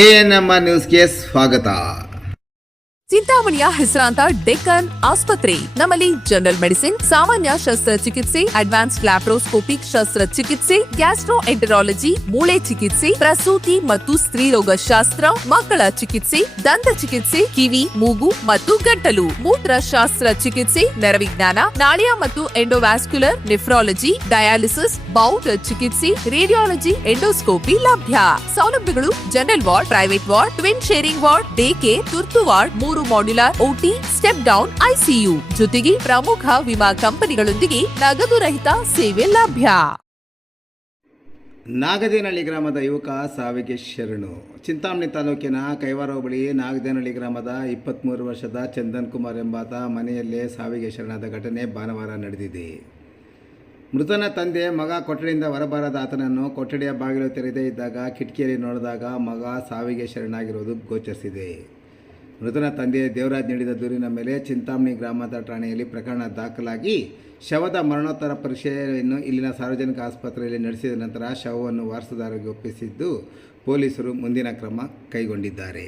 ANMR ನ್ಯೂಸ್ಗೆ ಸ್ವಾಗತ. ಚಿಂತಾಮಣಿಯ ಹೆಸರಾಂತ ಡೆಕ್ಕನ್ ಆಸ್ಪತ್ರೆ. ನಮ್ಮಲ್ಲಿ ಜನರಲ್ ಮೆಡಿಸಿನ್, ಸಾಮಾನ್ಯ ಶಸ್ತ್ರಚಿಕಿತ್ಸೆ, ಅಡ್ವಾನ್ಸ್ಡ್ ಲ್ಯಾಪ್ರೋಸ್ಕೋಪಿಕ್ ಶಸ್ತ್ರಚಿಕಿತ್ಸೆ, ಗ್ಯಾಸ್ಟ್ರೋಎಂಟರಾಲಜಿ, ಮೂಳೆ ಚಿಕಿತ್ಸೆ, ಪ್ರಸೂತಿ ಮತ್ತು ಸ್ತ್ರೀರೋಗ ಶಾಸ್ತ್ರ, ಮಕ್ಕಳ ಚಿಕಿತ್ಸೆ, ದಂತ ಚಿಕಿತ್ಸೆ, ಕಿವಿ, ಮೂಗು ಮತ್ತು ಗಂಟಲು, ಮೂತ್ರಶಾಸ್ತ್ರ ಚಿಕಿತ್ಸೆ, ನರವಿಜ್ಞಾನ, ನಾಳಿಯ ಮತ್ತು ಎಂಡೋವ್ಯಾಸ್ಕ್ಯುಲರ್, ನೆಫ್ರಾಲಜಿ, ಡಯಾಲಿಸಿಸ್, ಬೌಲ್ ಚಿಕಿತ್ಸೆ, ರೇಡಿಯಾಲಜಿ, ಎಂಡೋಸ್ಕೋಪಿ ಲಭ್ಯ. ಸೌಲಭ್ಯಗಳು: general ward, private ward, twin sharing ward, day care, ತುರ್ತು ward, 3 modular OT, step down ICU, ಜೊತೆಗೆ ಪ್ರಮುಖ ವಿಮಾ ಕಂಪನಿಗಳೊಂದಿಗೆ ನಗದು ರಹಿತ ಸೇವೆ ಲಭ್ಯ. ನಾಗದೇನಹಳ್ಳಿ ಗ್ರಾಮದ ಯುವಕ ಸಾವಿಗೆ ಶರಣು. ಚಿಂತಾಮಣಿ ತಾಲೂಕಿನ ಕೈವಾರ ಹೋಬಳಿ ನಾಗದೇನಹಳ್ಳಿ ಗ್ರಾಮದ 23 ವರ್ಷದ ಚಂದನ್ ಕುಮಾರ್ ಎಂಬಾತ ಮನೆಯಲ್ಲೇ ಸಾವಿಗೆ ಶರಣಾದ ಘಟನೆ ಭಾನುವಾರ ನಡೆದಿದೆ. ಮೃತನ ತಂದೆ ಮಗ ಕೊಠಡಿಯಿಂದ ಹೊರಬಾರದ ಆತನನ್ನು ಕೊಠಡಿಯ ಬಾಗಿಲು ತೆರೆದೇ ಇದ್ದಾಗ ಕಿಟಕಿಯಲ್ಲಿ ನೋಡಿದಾಗ ಮಗ ಸಾವಿಗೆ ಶರಣಾಗಿರುವುದು ಗೋಚರಿಸಿದೆ. ಮೃತನ ತಂದೆ ದೇವರಾಜ್ ನೀಡಿದ ದೂರಿನ ಮೇಲೆ ಚಿಂತಾಮಣಿ ಗ್ರಾಮಾಂತರ ಠಾಣೆಯಲ್ಲಿ ಪ್ರಕರಣ ದಾಖಲಾಗಿ ಶವದ ಮರಣೋತ್ತರ ಪರೀಕ್ಷೆಯನ್ನು ಇಲ್ಲಿನ ಸಾರ್ವಜನಿಕ ಆಸ್ಪತ್ರೆಯಲ್ಲಿ ನಡೆಸಿದ ನಂತರ ಶವವನ್ನು ವಾರಸುದಾರರಿಗೆ ಒಪ್ಪಿಸಿದ್ದು ಪೊಲೀಸರು ಮುಂದಿನ ಕ್ರಮ ಕೈಗೊಂಡಿದ್ದಾರೆ.